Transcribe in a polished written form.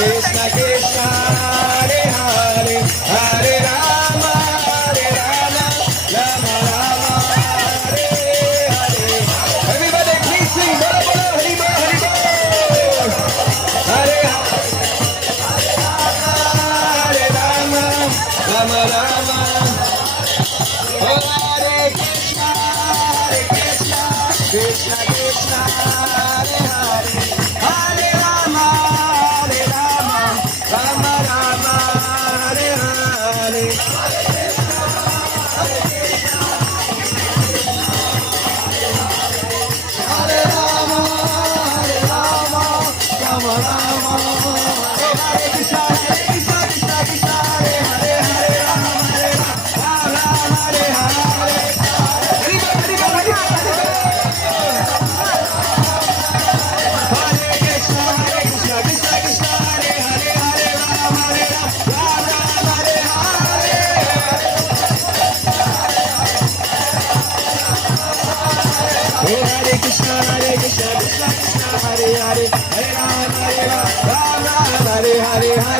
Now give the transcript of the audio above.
Krishna Krishna Hare Hare Hare Rama Rama Rama Hare Hare. Everybody please sing Bolo Bolo Hari Bol Hari Bol. Hare Hare Rama Rama Rama. Oh Hare Krishna Krishna Krishna Hare Hare Hare Rama Rama Rama Hare Hare. Hare Rama Rama Rama. Oh Hare Krishna Krishna Krishna Hare Hare Hare Rama Rama Hare Hare. Hari Bol Hari Bol Hari Bol. Hare Krishna Krishna Krishna Hare Hare Hare Rama Rama Hare Hare. Oh Hare Krishna Krishna Krishna Hare Hare Hare Rama Hare Hare Hare Hare.